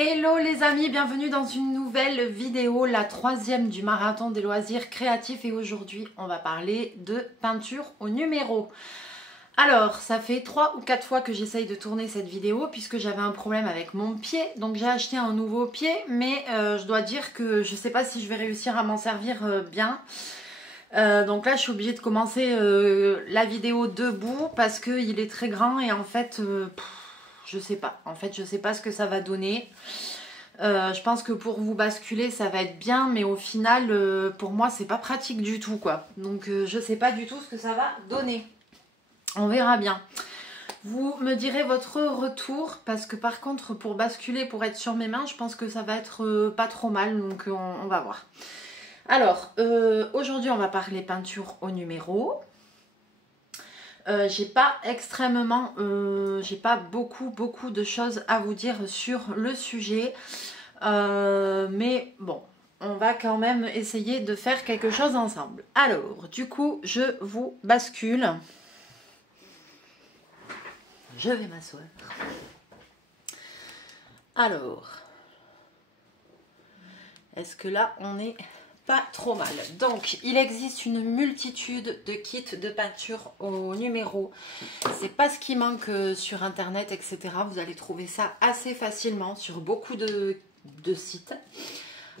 Hello les amis, bienvenue dans une nouvelle vidéo, la troisième du marathon des loisirs créatifs et aujourd'hui on va parler de peinture au numéro. Alors ça fait 3 ou 4 fois que j'essaye de tourner cette vidéo puisque j'avais un problème avec mon pied, donc j'ai acheté un nouveau pied mais je dois dire que je ne sais pas si je vais réussir à m'en servir bien. Donc là je suis obligée de commencer la vidéo debout parce qu'il est très grand et en fait je sais pas. En fait je sais pas ce que ça va donner. Je pense que pour vous basculer ça va être bien mais au final pour moi c'est pas pratique du tout quoi. Donc je sais pas du tout ce que ça va donner. On verra bien. Vous me direz votre retour parce que par contre pour basculer, pour être sur mes mains, je pense que ça va être pas trop mal, donc on va voir. Alors aujourd'hui on va parler peinture au numéro. J'ai pas extrêmement, j'ai pas beaucoup de choses à vous dire sur le sujet, mais bon, on va quand même essayer de faire quelque chose ensemble. Alors du coup je vous bascule. Je vais m'asseoir. Alors, est-ce que là, on n'est pas trop mal? Donc, il existe une multitude de kits de peinture au numéro. C'est pas ce qui manque sur Internet, etc. Vous allez trouver ça assez facilement sur beaucoup de sites.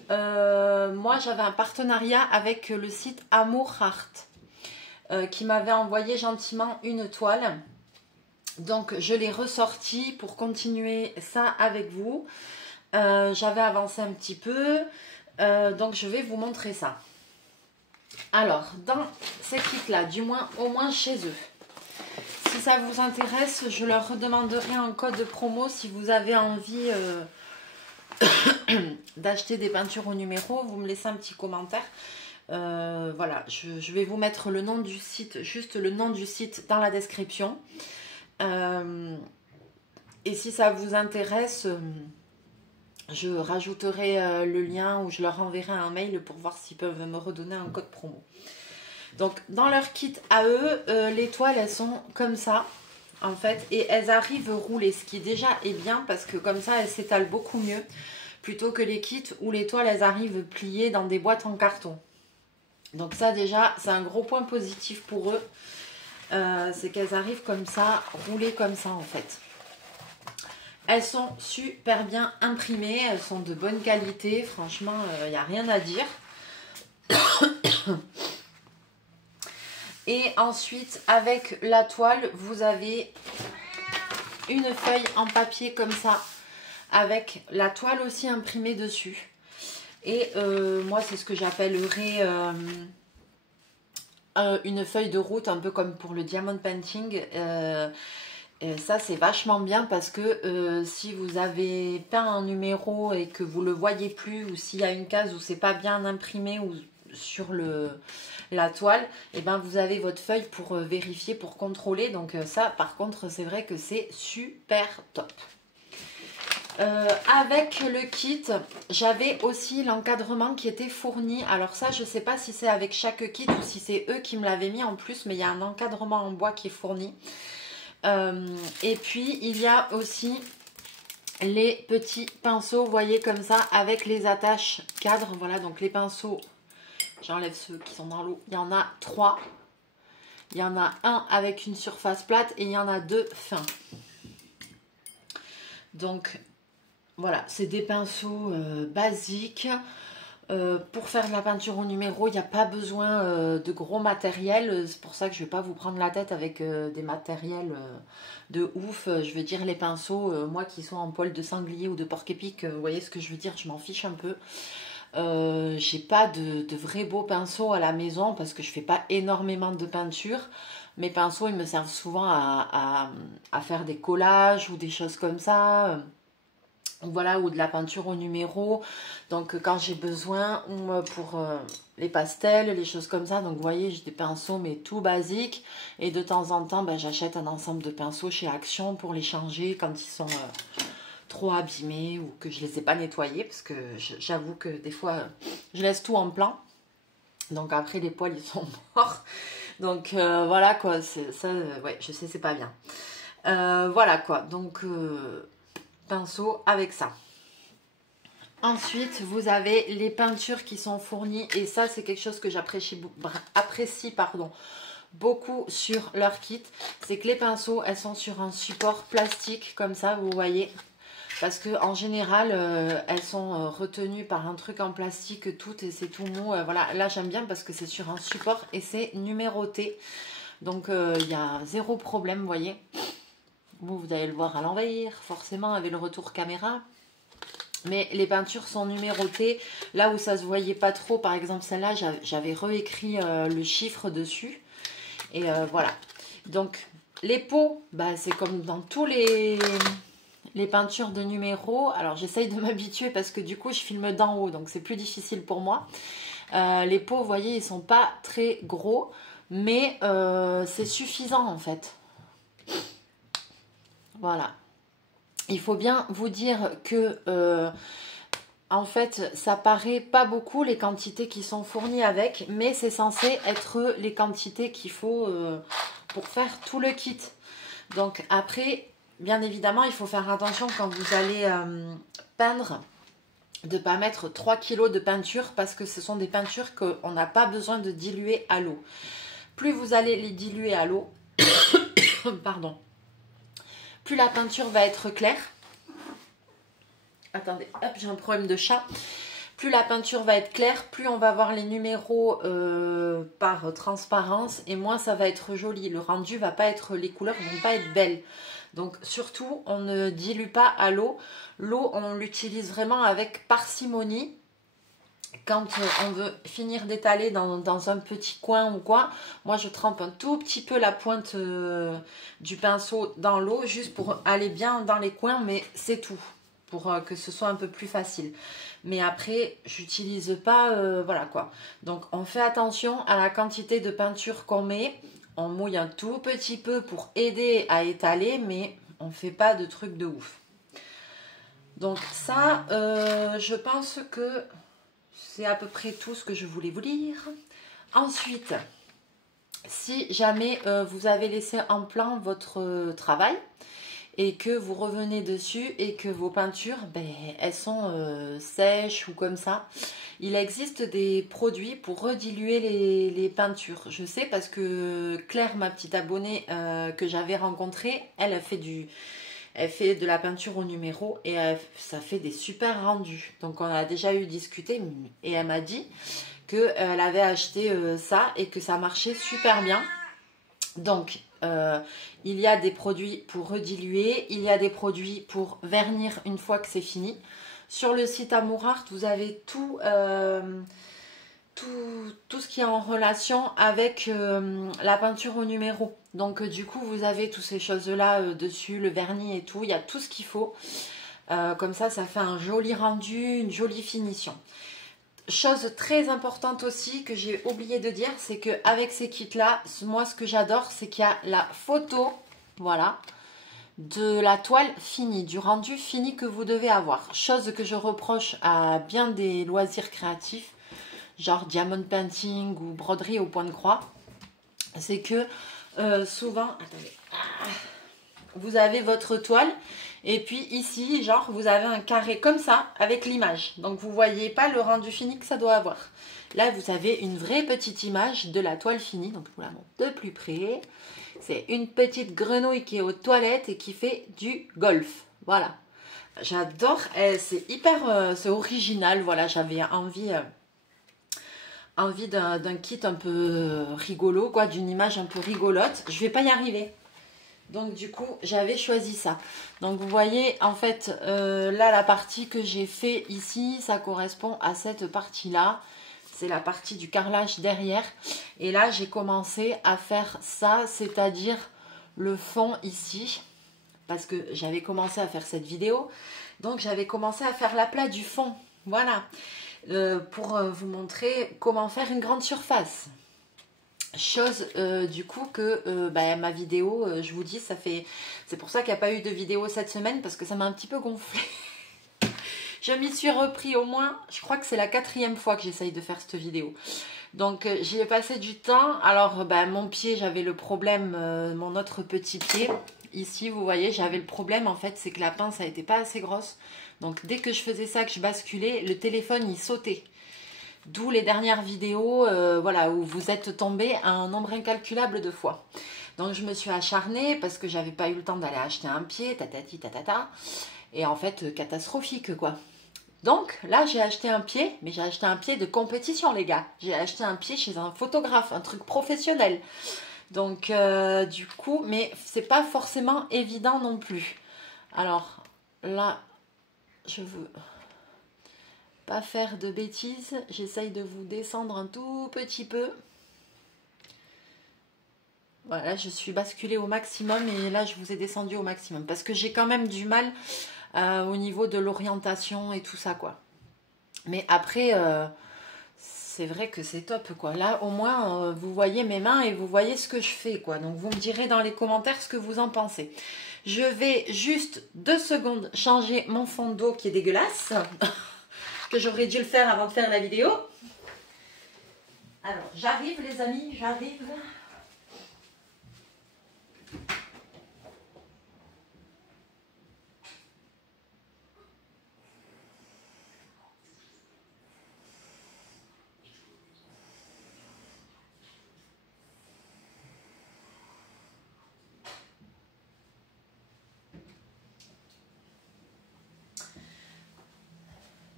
Moi, j'avais un partenariat avec le site Amour Art qui m'avait envoyé gentiment une toile. Donc je l'ai ressorti pour continuer ça avec vous. J'avais avancé un petit peu, donc je vais vous montrer ça. Alors dans ces kits là, au moins chez eux, si ça vous intéresse, je leur redemanderai un code promo si vous avez envie d'acheter des peintures au numéro. Vous me laissez un petit commentaire. Voilà, je vais vous mettre le nom du site, juste le nom du site dans la description. Et si ça vous intéresse, je rajouterai le lien ou je leur enverrai un mail pour voir s'ils peuvent me redonner un code promo. Donc dans leur kit à eux, les toiles elles sont comme ça en fait et elles arrivent roulées, ce qui déjà est bien parce que comme ça elles s'étalent beaucoup mieux plutôt que les kits où les toiles elles arrivent pliées dans des boîtes en carton. Donc ça déjà c'est un gros point positif pour eux. C'est qu'elles arrivent comme ça, roulées comme ça en fait. Elles sont super bien imprimées, elles sont de bonne qualité, franchement il n'y a rien à dire. Et ensuite avec la toile, vous avez une feuille en papier comme ça, avec la toile aussi imprimée dessus. Et moi c'est ce que j'appellerais... une feuille de route, un peu comme pour le diamond painting. Ça c'est vachement bien parce que si vous avez peint un numéro et que vous le voyez plus, ou s'il y a une case où c'est pas bien imprimé ou sur la toile, et ben vous avez votre feuille pour vérifier, pour contrôler. Donc ça par contre c'est vrai que c'est super top. Avec le kit, j'avais aussi l'encadrement qui était fourni. Alors ça, je ne sais pas si c'est avec chaque kit ou si c'est eux qui me l'avaient mis en plus, mais il y a un encadrement en bois qui est fourni. Et puis, il y a aussi les petits pinceaux, vous voyez comme ça, avec les attaches cadres. Voilà, donc les pinceaux, j'enlève ceux qui sont dans l'eau. Il y en a 3. Il y en a un avec une surface plate et il y en a 2 fins. Donc... voilà, c'est des pinceaux basiques. Pour faire de la peinture au numéro, il n'y a pas besoin de gros matériel. C'est pour ça que je ne vais pas vous prendre la tête avec des matériels de ouf. Je veux dire, les pinceaux, moi qui sont en poil de sanglier ou de porc-épic, vous voyez ce que je veux dire, je m'en fiche un peu. J'ai pas de vrais beaux pinceaux à la maison parce que je fais pas énormément de peinture. Mes pinceaux, ils me servent souvent à faire des collages ou des choses comme ça. Voilà, ou de la peinture au numéro, donc quand j'ai besoin, ou pour les pastels, les choses comme ça. Donc vous voyez, j'ai des pinceaux mais tout basiques, et de temps en temps ben, j'achète un ensemble de pinceaux chez Action pour les changer quand ils sont trop abîmés ou que je les ai pas nettoyés, parce que j'avoue que des fois je laisse tout en plan, donc après les poils ils sont morts. Donc voilà quoi, ça ouais, je sais, c'est pas bien. Voilà quoi, donc pinceau avec ça. Ensuite, vous avez les peintures qui sont fournies et ça, c'est quelque chose que j'apprécie beaucoup sur leur kit. C'est que les pinceaux, elles sont sur un support plastique comme ça, vous voyez. Parce que en général, elles sont retenues par un truc en plastique toutes et c'est tout mou. Voilà, là j'aime bien parce que c'est sur un support et c'est numéroté. Donc il y a zéro problème, vous voyez. Vous allez le voir à l'envers, forcément avec le retour caméra. Mais les peintures sont numérotées. Là où ça se voyait pas trop, par exemple celle-là, j'avais réécrit le chiffre dessus. Et voilà. Donc les pots, bah, c'est comme dans tous les peintures de numéros. Alors j'essaye de m'habituer parce que du coup je filme d'en haut, donc c'est plus difficile pour moi. Les pots, vous voyez, ils sont pas très gros, mais c'est suffisant en fait. Voilà. Il faut bien vous dire que en fait ça paraît pas beaucoup les quantités qui sont fournies avec, mais c'est censé être les quantités qu'il faut pour faire tout le kit. Donc après, bien évidemment, il faut faire attention quand vous allez peindre de ne pas mettre 3 kg de peinture parce que ce sont des peintures qu'on n'a pas besoin de diluer à l'eau. Plus vous allez les diluer à l'eau, pardon, plus la peinture va être claire. Attendez, hop, j'ai un problème de chat. Plus la peinture va être claire, plus on va voir les numéros par transparence et moins ça va être joli. Le rendu va pas être, les couleurs vont pas être belles. Donc surtout, on ne dilue pas à l'eau. L'eau, on l'utilise vraiment avec parcimonie. Quand on veut finir d'étaler dans un petit coin ou quoi, moi je trempe un tout petit peu la pointe du pinceau dans l'eau juste pour aller bien dans les coins, mais c'est tout, pour que ce soit un peu plus facile. Mais après, j'utilise pas, voilà quoi. Donc on fait attention à la quantité de peinture qu'on met. On mouille un tout petit peu pour aider à étaler, mais on fait pas de trucs de ouf. Donc ça, je pense que c'est à peu près tout ce que je voulais vous dire. Ensuite, si jamais vous avez laissé en plan votre travail et que vous revenez dessus et que vos peintures, ben, elles sont sèches ou comme ça, il existe des produits pour rediluer les peintures. Je sais parce que Claire, ma petite abonnée que j'avais rencontrée, elle fait de la peinture au numéro et ça fait des super rendus. Donc on a déjà eu discuté et elle m'a dit qu'elle avait acheté ça et que ça marchait super bien. Donc il y a des produits pour rediluer, il y a des produits pour vernir une fois que c'est fini. Sur le site Amour Art, vous avez tout ce qui est en relation avec la peinture au numéro. Donc du coup vous avez toutes ces choses là dessus, le vernis et tout, il y a tout ce qu'il faut. Comme ça fait un joli rendu, une jolie finition. Chose très importante aussi que j'ai oublié de dire, c'est qu'avec ces kits là, moi ce que j'adore c'est qu'il y a la photo, voilà, de la toile finie, du rendu fini que vous devez avoir. Chose que je reproche à bien des loisirs créatifs, genre diamond painting ou broderie au point de croix, c'est que souvent, attendez, vous avez votre toile et puis ici, genre, vous avez un carré comme ça avec l'image. Donc, vous voyez pas le rendu fini que ça doit avoir. Là, vous avez une vraie petite image de la toile finie. Donc, je vous la montre de plus près. C'est une petite grenouille qui est aux toilettes et qui fait du golf. Voilà. J'adore. C'est hyper, c'est original. Voilà, j'avais envie d'un kit un peu rigolo, quoi, d'une image un peu rigolote. Je vais pas y arriver. Donc du coup, j'avais choisi ça. Donc vous voyez, en fait, là, la partie que j'ai fait ici, ça correspond à cette partie-là. C'est la partie du carrelage derrière. Et là, j'ai commencé à faire ça, c'est-à-dire le fond ici. Parce que j'avais commencé à faire cette vidéo. Donc j'avais commencé à faire l'aplat du fond. Voilà. Pour vous montrer comment faire une grande surface. Chose du coup que ma vidéo, je vous dis, c'est pour ça qu'il n'y a pas eu de vidéo cette semaine parce que ça m'a un petit peu gonflé. Je m'y suis repris au moins, je crois que c'est la 4e fois que j'essaye de faire cette vidéo. Donc j'y ai passé du temps. Alors mon pied, j'avais le problème, mon autre petit pied. Ici, vous voyez, j'avais le problème en fait, c'est que la pince, n'était pas assez grosse. Donc, dès que je faisais ça, que je basculais, le téléphone, il sautait. D'où les dernières vidéos voilà, où vous êtes tombé un nombre incalculable de fois. Donc, je me suis acharnée parce que j'avais pas eu le temps d'aller acheter un pied, tatati, tatata. Et en fait, catastrophique, quoi. Donc, là, j'ai acheté un pied, mais j'ai acheté un pied de compétition, les gars. J'ai acheté un pied chez un photographe, un truc professionnel. Donc, du coup, mais c'est pas forcément évident non plus. Alors, là, je veux pas faire de bêtises. J'essaye de vous descendre un tout petit peu. Voilà, je suis basculée au maximum et là, je vous ai descendu au maximum. Parce que j'ai quand même du mal au niveau de l'orientation et tout ça, quoi. Mais après... c'est vrai que c'est top, quoi. Là, au moins, vous voyez mes mains et vous voyez ce que je fais, quoi. Donc, vous me direz dans les commentaires ce que vous en pensez. Je vais juste 2 secondes changer mon fond d'eau qui est dégueulasse. Que j'aurais dû le faire avant de faire la vidéo. Alors, j'arrive, les amis, j'arrive.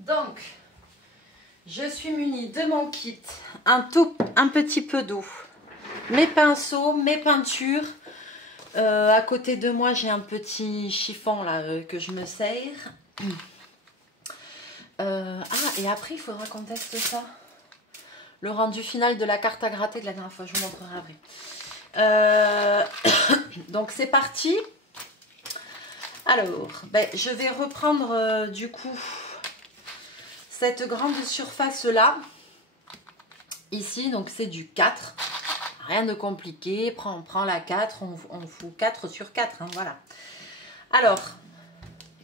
Donc, je suis munie de mon kit, un petit peu d'eau, mes pinceaux, mes peintures. À côté de moi, j'ai un petit chiffon là que je me sers. Et après, il faudra qu'on teste ça. Le rendu final de la carte à gratter de la dernière fois, je vous montrerai après. Donc, c'est parti. Alors, je vais reprendre du coup cette grande surface là. Ici, donc c'est du 4. Rien de compliqué. On prend la 4, on fout 4 sur 4. Hein, voilà. Alors,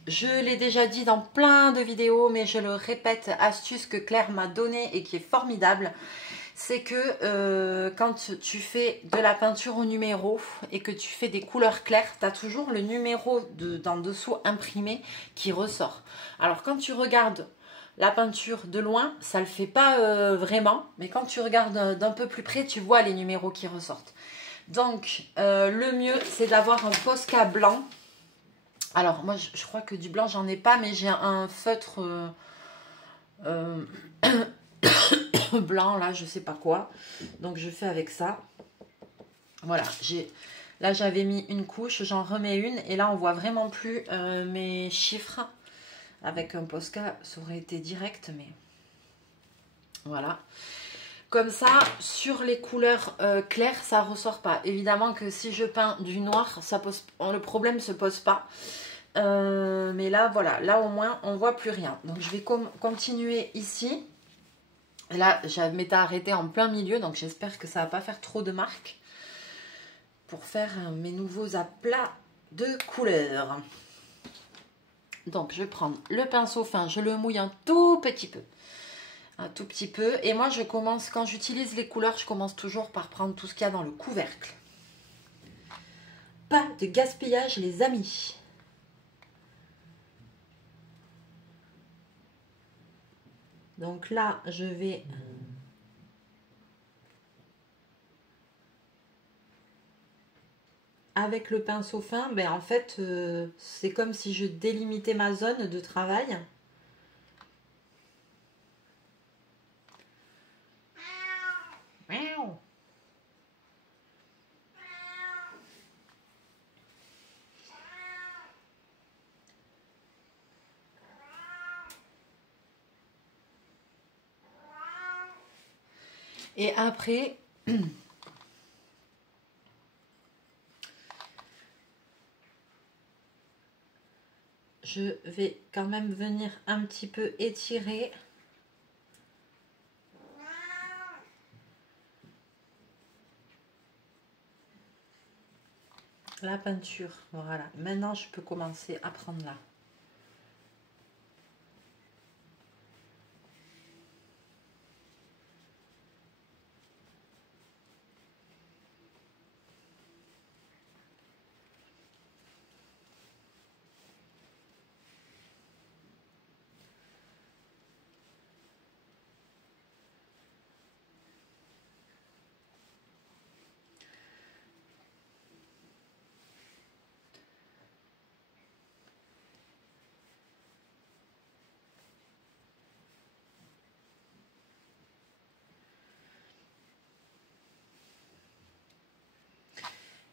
je l'ai déjà dit dans plein de vidéos, mais je le répète, astuce que Claire m'a donnée et qui est formidable. C'est que quand tu fais de la peinture au numéro et que tu fais des couleurs claires, tu as toujours le numéro d'en dessous imprimé qui ressort. Alors quand tu regardes la peinture de loin, ça ne le fait pas vraiment, mais quand tu regardes d'un peu plus près, tu vois les numéros qui ressortent. Donc le mieux, c'est d'avoir un Posca blanc. Alors moi, je crois que du blanc, j'en ai pas, mais j'ai un feutre... blanc là, je sais pas quoi, donc je fais avec ça. Voilà, là j'avais mis une couche, j'en remets une et là on voit vraiment plus mes chiffres. Avec un Posca ça aurait été direct, mais voilà, comme ça sur les couleurs claires ça ressort pas. Évidemment que si je peins du noir, le problème se pose pas. Mais là voilà, là au moins on voit plus rien. Donc je vais continuer ici. Et là, je m'étais arrêtée en plein milieu, donc j'espère que ça ne va pas faire trop de marques pour faire mes nouveaux aplats de couleurs. Donc, je vais prendre le pinceau fin, je le mouille un tout petit peu. Un tout petit peu. Et moi, je commence, quand j'utilise les couleurs, je commence toujours par prendre tout ce qu'il y a dans le couvercle. Pas de gaspillage, les amis. Donc là, je vais... Avec le pinceau fin, en fait, c'est comme si je délimitais ma zone de travail. Et après, je vais quand même venir un petit peu étirer la peinture. Voilà, maintenant je peux commencer à prendre là.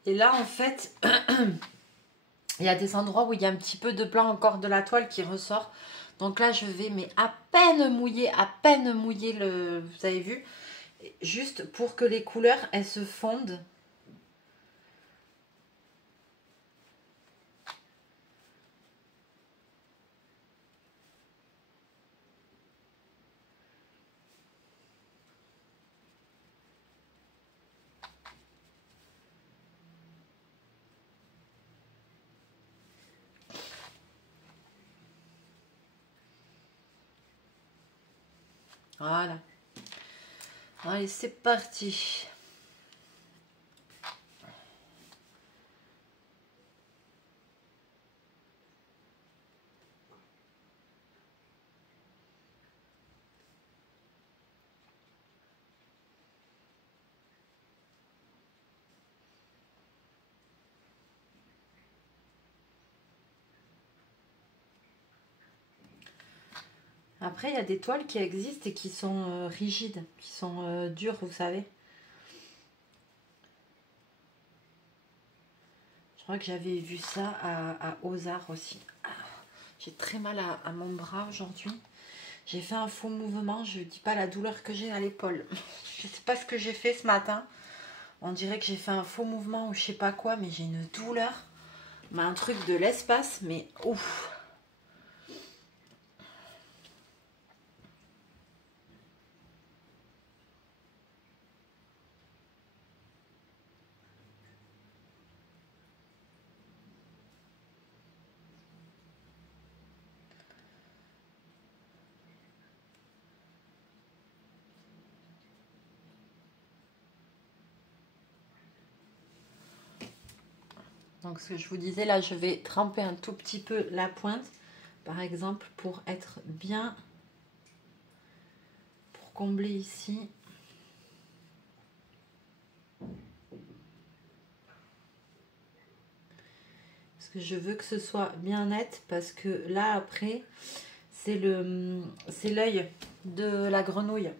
Et là, en fait, il y a des endroits où il y a un petit peu de blanc encore de la toile qui ressort. Donc là, je vais, mais à peine mouiller le... Vous avez vu? Juste pour que les couleurs, elles se fondent. Voilà. Allez, c'est parti. Après, il y a des toiles qui existent et qui sont rigides, qui sont dures, vous savez. Je crois que j'avais vu ça à Ozar aussi. Ah, j'ai très mal à mon bras aujourd'hui. J'ai fait un faux mouvement, je ne dis pas la douleur que j'ai à l'épaule. Je ne sais pas ce que j'ai fait ce matin. On dirait que j'ai fait un faux mouvement ou je sais pas quoi, mais j'ai une douleur. Mais un truc de l'espace, mais ouf. Donc ce que je vous disais, là je vais tremper un tout petit peu la pointe, par exemple, pour être bien, pour combler ici. Parce que je veux que ce soit bien net, parce que là après, c'est l'œil de la grenouille.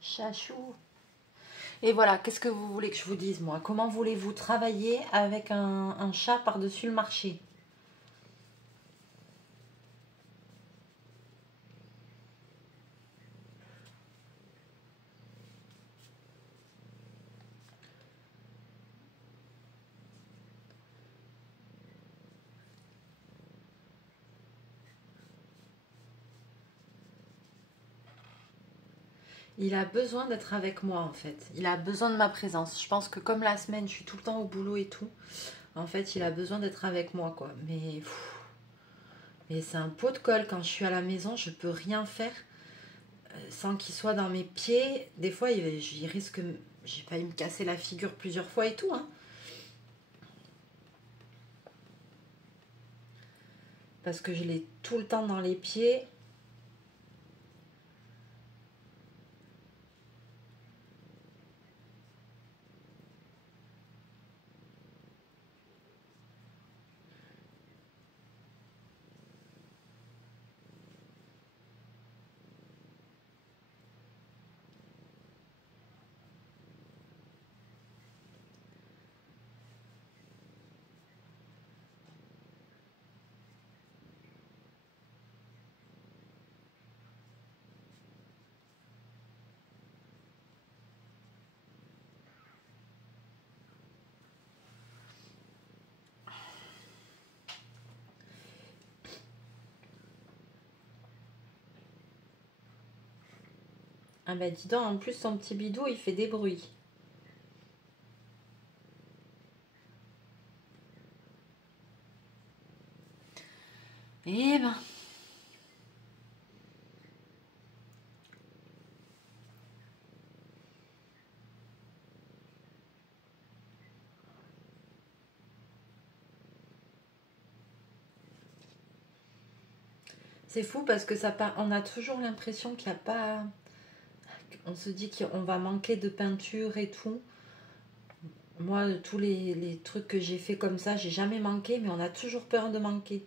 Chachou. Et voilà, qu'est-ce que vous voulez que je vous dise, moi? Comment voulez-vous travailler avec un chat par-dessus le marché? Il a besoin d'être avec moi, en fait. Il a besoin de ma présence. Je pense que comme la semaine, je suis tout le temps au boulot et tout. En fait, il a besoin d'être avec moi, quoi. Mais c'est un pot de colle. Quand je suis à la maison, je peux rien faire sans qu'il soit dans mes pieds. Des fois, il risque... J'ai failli me casser la figure plusieurs fois et tout, hein. Parce que je l'ai tout le temps dans les pieds. Ah bah dis donc, en plus son petit bidou, il fait des bruits. Eh ben... C'est fou parce que on a toujours l'impression qu'il n'y a pas... On se dit qu'on va manquer de peinture et tout. Moi, tous les trucs que j'ai fait comme ça, j'ai jamais manqué, mais on a toujours peur de manquer.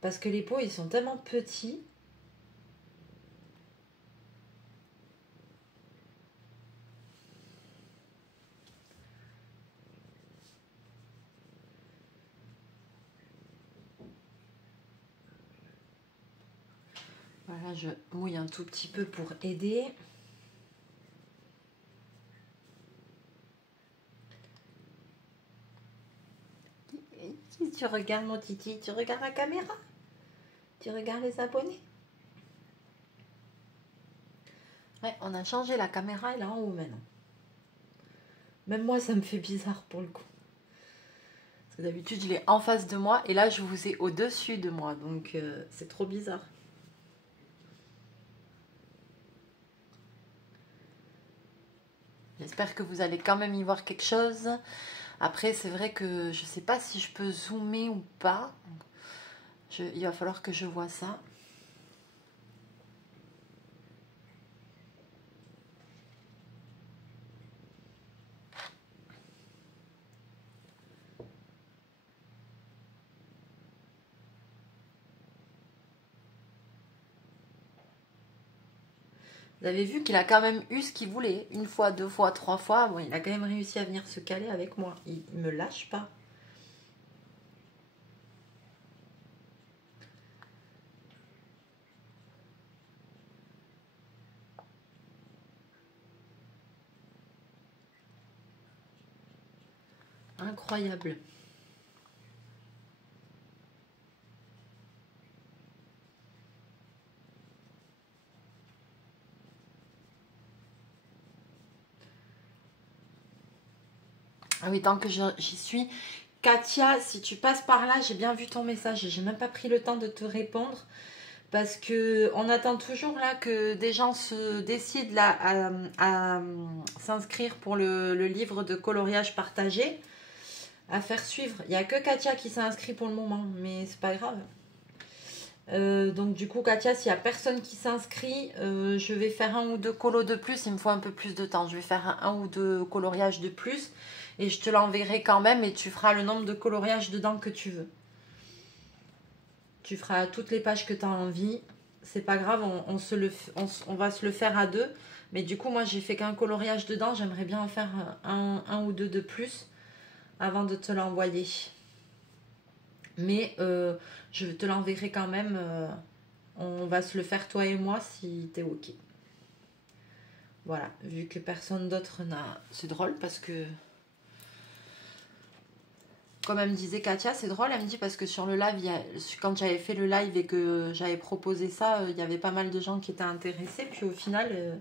Parce que les pots, ils sont tellement petits. Voilà, je mouille un tout petit peu pour aider. Si tu regardes mon titi, tu regardes la caméra? Tu regardes les abonnés? Ouais, on a changé la caméra, elle est en haut maintenant. Même moi, ça me fait bizarre pour le coup. Parce que d'habitude, je l'ai en face de moi et là, je vous ai au-dessus de moi. Donc, c'est trop bizarre. J'espère que vous allez quand même y voir quelque chose. Après, c'est vrai que je ne sais pas si je peux zoomer ou pas. Il va falloir que je vois ça. Vous avez vu qu'il a quand même eu ce qu'il voulait. Une fois, deux fois, trois fois. Bon, il a quand même réussi à venir se caler avec moi. Il ne me lâche pas. Incroyable. Ah oui, tant que j'y suis. Katia, si tu passes par là, j'ai bien vu ton message. J'ai même pas pris le temps de te répondre. Parce que on attend toujours là que des gens se décident là à s'inscrire pour le livre de coloriage partagé. À faire suivre. Il n'y a que Katia qui s'est inscrite pour le moment. Mais c'est pas grave. Donc du coup Katia, s'il n'y a personne qui s'inscrit, je vais faire un ou deux colos de plus. Il me faut un peu plus de temps. Je vais faire un ou deux coloriages de plus. Et je te l'enverrai quand même. Et tu feras le nombre de coloriages dedans que tu veux. Tu feras toutes les pages que tu as envie. C'est pas grave, on va se le faire à deux. Mais du coup, moi, j'ai fait qu'un coloriage dedans. J'aimerais bien en faire un ou deux de plus avant de te l'envoyer. Mais je te l'enverrai quand même. On va se le faire toi et moi si t'es ok. Voilà, vu que personne d'autre n'a... C'est drôle parce que... Comme elle me disait Katia, c'est drôle, elle me dit parce que sur le live, quand j'avais fait le live et que j'avais proposé ça, il y avait pas mal de gens qui étaient intéressés. Puis au final,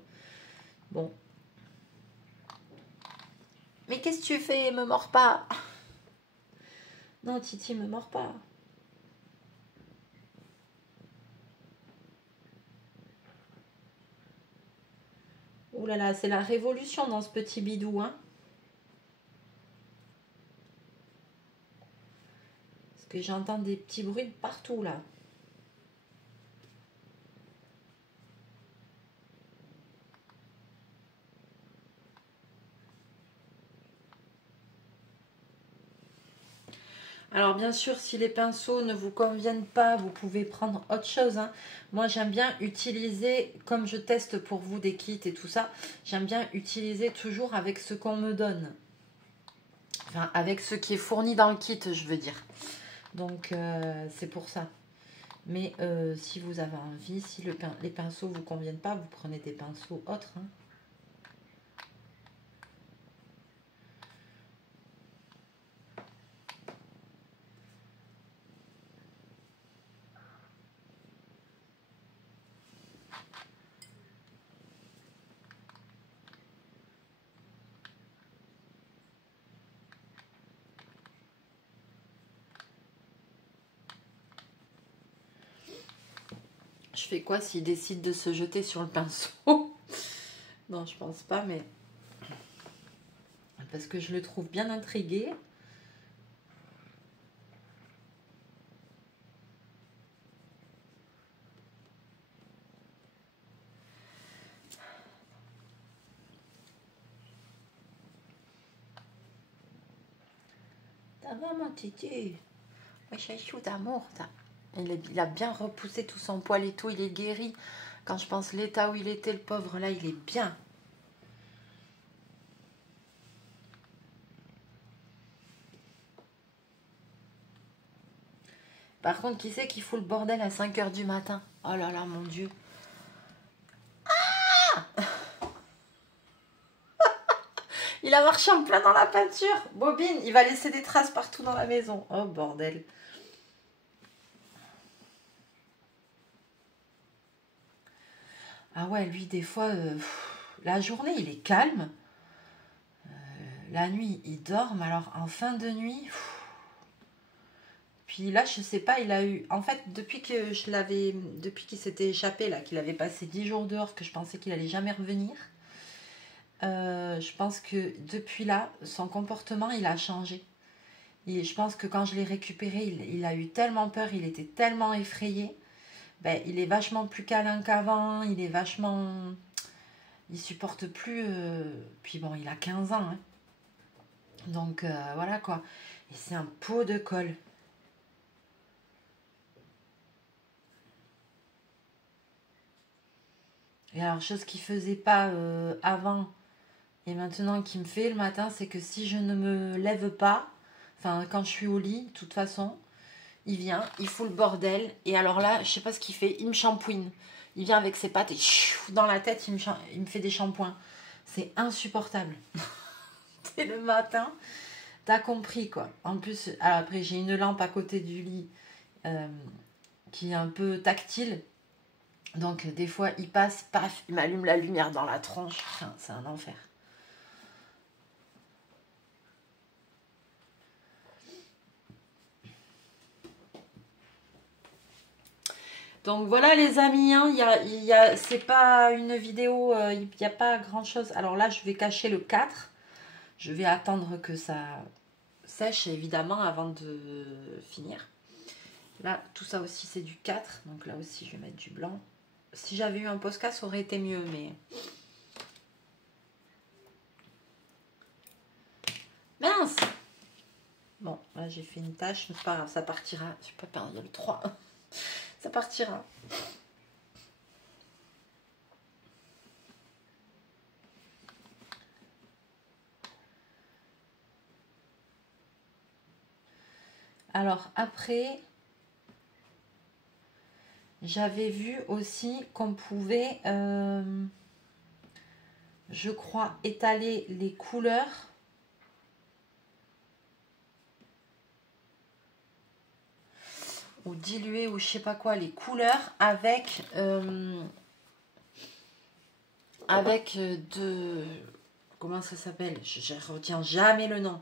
bon. Mais qu'est-ce que tu fais? Me mords pas. Non, Titi, me mords pas. Ouh là là, c'est la révolution dans ce petit bidou, hein. Parce que j'entends des petits bruits partout, là. Alors bien sûr, si les pinceaux ne vous conviennent pas, vous pouvez prendre autre chose, hein. Moi, j'aime bien utiliser, comme je teste pour vous des kits et tout ça, j'aime bien utiliser toujours avec ce qu'on me donne. Enfin, avec ce qui est fourni dans le kit, je veux dire. Donc, c'est pour ça. Mais si vous avez envie, si les pinceaux ne vous conviennent pas, vous prenez des pinceaux autres, hein. Je fais quoi s'il décide de se jeter sur le pinceau? Non, je pense pas, mais... Parce que je le trouve bien intrigué. Ça va, mon titi? Ouais, chachou d'amour. Il a bien repoussé tout son poil et tout. Il est guéri. Quand je pense l'état où il était, le pauvre, là, il est bien. Par contre, qui c'est qui fout le bordel à 5 h du matin? Oh là là, mon Dieu. Ah! Il a marché en plein dans la peinture. Bobine, il va laisser des traces partout dans la maison. Oh, bordel. Ah ouais, lui, des fois, la journée, il est calme. La nuit, il dort. Mais alors, en fin de nuit... Puis là, je sais pas, il a eu... En fait, depuis qu'il s'était échappé, là, qu'il avait passé 10 jours dehors, que je pensais qu'il allait jamais revenir, je pense que depuis là, son comportement, il a changé. Et je pense que quand je l'ai récupéré, il a eu tellement peur, il était tellement effrayé. Ben, il est vachement plus câlin qu'avant, il est vachement... Il supporte plus... Puis bon, il a 15 ans. Hein. Donc, voilà quoi. Et c'est un pot de colle. Et alors, chose qu'il faisait pas avant et maintenant qu'il me fait le matin, c'est que si je ne me lève pas, enfin, quand je suis au lit, de toute façon, il vient, il fout le bordel. Et alors là, je sais pas ce qu'il fait, il me shampouine. Il vient avec ses pattes et dans la tête, il me fait des shampoings. C'est insupportable. C'est le matin, t'as compris quoi. En plus, alors après, j'ai une lampe à côté du lit qui est un peu tactile. Donc des fois, il passe, paf, il m'allume la lumière dans la tronche. Enfin, c'est un enfer. Donc voilà les amis, hein, c'est pas une vidéo, il n'y a pas grand chose. Alors là, je vais cacher le 4. Je vais attendre que ça sèche évidemment avant de finir. Là, tout ça aussi c'est du 4. Donc là aussi, je vais mettre du blanc. Si j'avais eu un Posca, ça aurait été mieux, mais... Mince! Bon, là j'ai fait une tâche, mais c'est pas grave, ça partira. Je peux pas perdre le 3. Ça partira. Alors après, j'avais vu aussi qu'on pouvait, je crois, étaler les couleurs. Ou diluer ou je sais pas quoi, les couleurs avec, de... Comment ça s'appelle? Je retiens jamais le nom.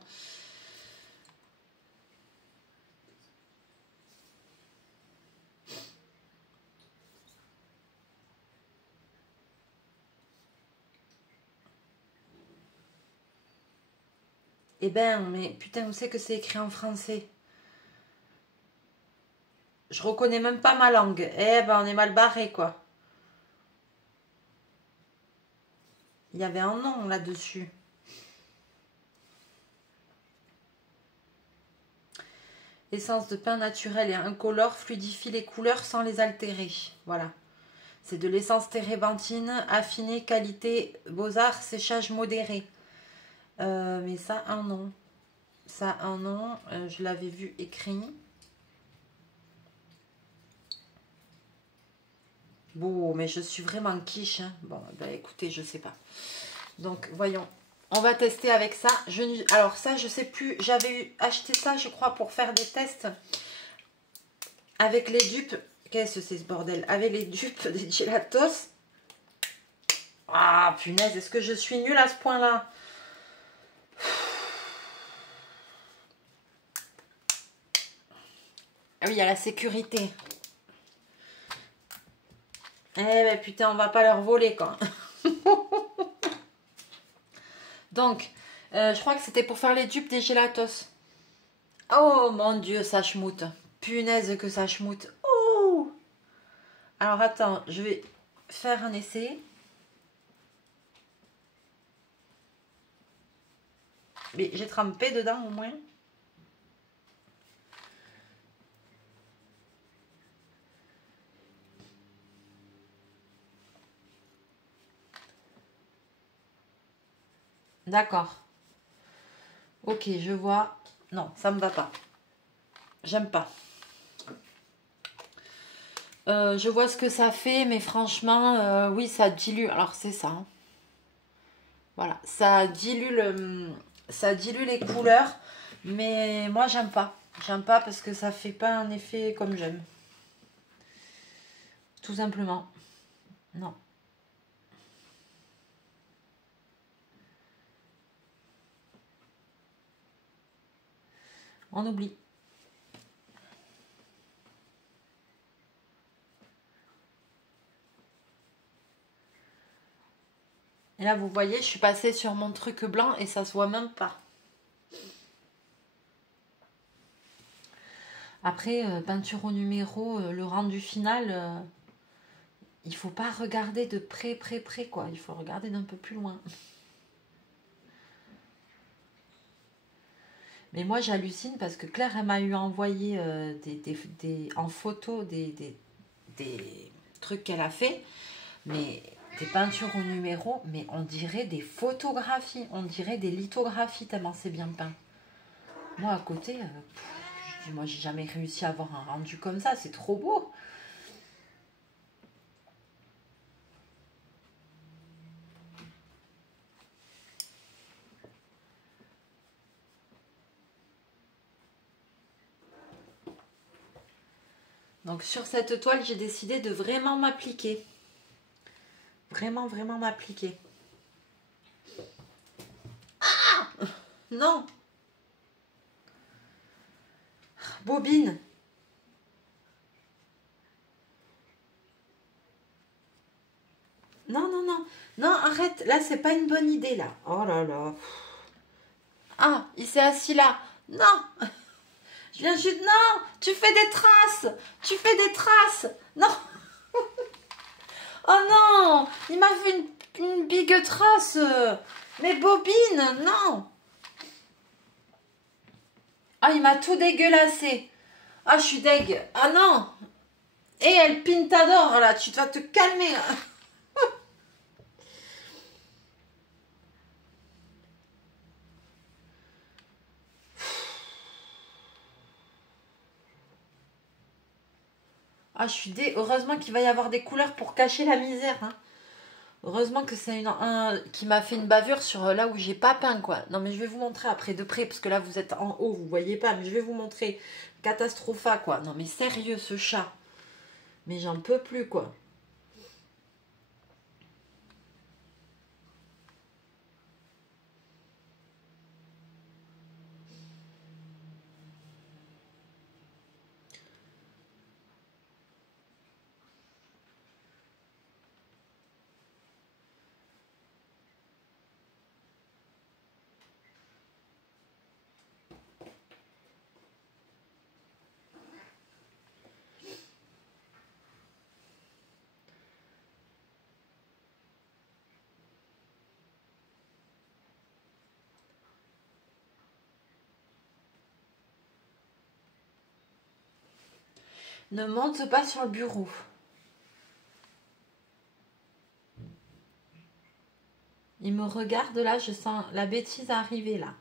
Eh ben, mais putain, où c'est que c'est écrit en français? Je reconnais même pas ma langue. Eh ben, on est mal barré, quoi. Il y avait un nom là-dessus. Essence de pain naturel et incolore fluidifie les couleurs sans les altérer. Voilà. C'est de l'essence térébenthine, affinée, qualité, Beaux-Arts, séchage modéré. Mais ça, un nom. Ça, un nom. Je l'avais vu écrit. Bon, mais je suis vraiment quiche. Hein. Bon, bah écoutez, je sais pas. Donc, voyons. On va tester avec ça. Alors ça, je sais plus. J'avais acheté ça, je crois, pour faire des tests avec les dupes. Qu'est-ce que c'est ce bordel? Avec les dupes des gelatos. Ah, punaise, est-ce que je suis nulle à ce point-là? Ah oui, il y a la sécurité. Eh ben putain, on va pas leur voler, quoi. Donc, je crois que c'était pour faire les dupes des gelatos. Oh mon Dieu, ça schmoute. Punaise que ça schmoute. Oh! Alors attends, je vais faire un essai. Mais j'ai trempé dedans au moins. D'accord. Ok, je vois. Non, ça me va pas. J'aime pas. Je vois ce que ça fait, mais franchement, oui, ça dilue. Alors, c'est ça. Hein. Voilà, ça dilue les couleurs, mais moi, j'aime pas. J'aime pas parce que ça fait pas un effet comme j'aime. Tout simplement. Non. On oublie. Et là, vous voyez, je suis passée sur mon truc blanc et ça se voit même pas. Après, peinture au numéro, le rendu final, il faut pas regarder de près, quoi. Il faut regarder d'un peu plus loin. Mais moi, j'hallucine parce que Claire, elle m'a eu envoyé en photo des trucs qu'elle a fait. Mais des peintures au numéro, mais on dirait des photographies. On dirait des lithographies tellement c'est bien peint. Moi, à côté, je dis, moi, j'ai jamais réussi à avoir un rendu comme ça. C'est trop beau. Donc sur cette toile, j'ai décidé de vraiment m'appliquer. Vraiment, vraiment m'appliquer. Ah non. Bobine. Non, non, non. Non, arrête. Là, c'est pas une bonne idée, là. Oh là là. Ah, il s'est assis là. Non. Je viens juste... Non, tu fais des traces. Tu fais des traces. Non. Oh non, il m'a fait une big trace. Mais Bobine, non. Ah, il m'a tout dégueulassé. Ah, je suis deg. Ah non. Et elle pintador, là. Tu vas te calmer. Ah, je suis dé... Heureusement qu'il va y avoir des couleurs pour cacher la misère. Hein. Heureusement que c'est un qui m'a fait une bavure sur là où j'ai pas peint, quoi. Non, mais je vais vous montrer après de près, parce que là, vous êtes en haut, vous voyez pas. Mais je vais vous montrer. Catastropha, quoi. Non, mais sérieux, ce chat. Mais j'en peux plus, quoi. Ne monte pas sur le bureau. Il me regarde là, je sens la bêtise arriver là.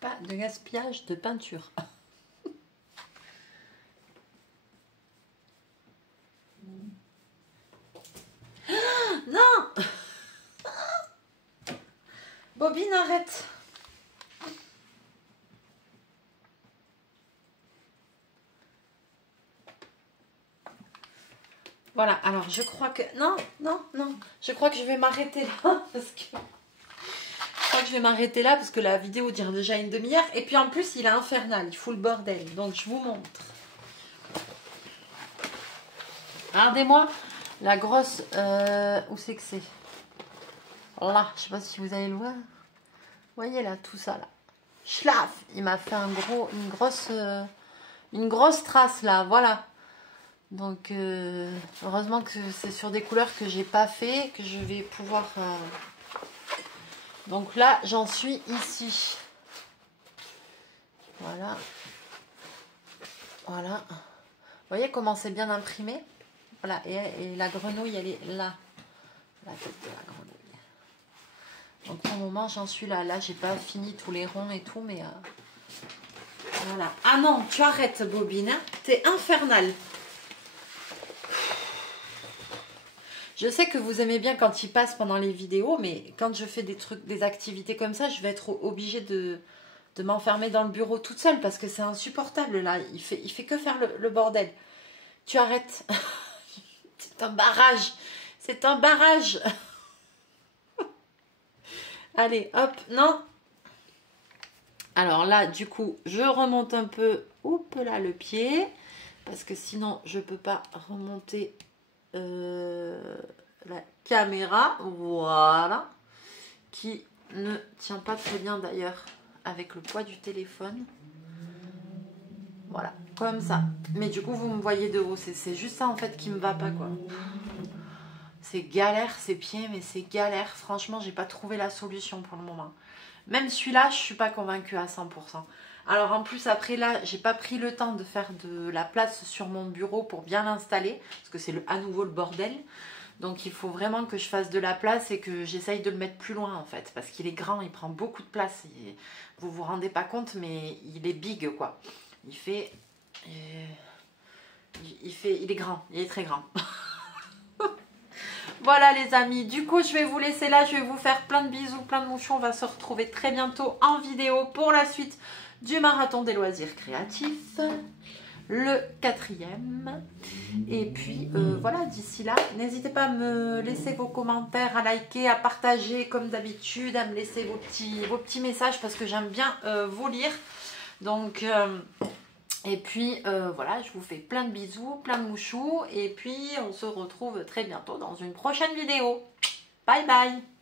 Pas de gaspillage de peinture. Non. Bobine, arrête. Voilà, alors je crois que... Non, non, non. Je crois que je vais m'arrêter là. Parce que... Je crois que je vais m'arrêter là parce que la vidéo dure déjà une demi-heure. Et puis en plus, il est infernal. Il fout le bordel. Donc je vous montre. Regardez-moi la grosse... où c'est que c'est? Là, je sais pas si vous allez le voir. Vous voyez là, tout ça là. Schlaf. Il m'a fait une grosse trace là. Voilà. Donc heureusement que c'est sur des couleurs que j'ai pas fait, que je vais pouvoir... Donc là j'en suis ici. Voilà. Voilà. Vous voyez comment c'est bien imprimé? Voilà, et la grenouille, elle est là. La tête de la grenouille. Donc pour le moment, j'en suis là. Là, j'ai pas fini tous les ronds et tout, mais... Voilà. Ah non, tu arrêtes, Bobine. Hein, t'es infernale. Je sais que vous aimez bien quand il passe pendant les vidéos, mais quand je fais des trucs, des activités comme ça, je vais être obligée de m'enfermer dans le bureau toute seule parce que c'est insupportable là. Il fait que faire le bordel. Tu arrêtes. C'est un barrage. C'est un barrage. Allez, hop, non. Alors là, du coup, je remonte un peu, hop là, le pied. Parce que sinon, je ne peux pas remonter la caméra. Voilà. Qui ne tient pas très bien d'ailleurs avec le poids du téléphone. Voilà, comme ça. Mais du coup, vous me voyez de haut. C'est juste ça, en fait, qui me va pas, quoi. C'est galère, ces pieds, mais c'est galère. Franchement, j'ai pas trouvé la solution pour le moment. Même celui-là, je suis pas convaincue à 100%. Alors, en plus, après, là, j'ai pas pris le temps de faire de la place sur mon bureau pour bien l'installer. Parce que c'est à nouveau le bordel. Donc, il faut vraiment que je fasse de la place et que j'essaye de le mettre plus loin, en fait. Parce qu'il est grand, il prend beaucoup de place. Vous vous rendez pas compte, mais il est big, quoi. Il est grand, il est très grand. Voilà les amis, du coup je vais vous laisser là, je vais vous faire plein de bisous, plein de mouchons. On va se retrouver très bientôt en vidéo pour la suite du marathon des loisirs créatifs, le 4e. Et puis voilà, d'ici là, n'hésitez pas à me laisser vos commentaires, à liker, à partager comme d'habitude, à me laisser vos petits messages parce que j'aime bien vous lire. Donc... et puis voilà, je vous fais plein de bisous, plein de mouchous. Et puis on se retrouve très bientôt dans une prochaine vidéo. Bye bye!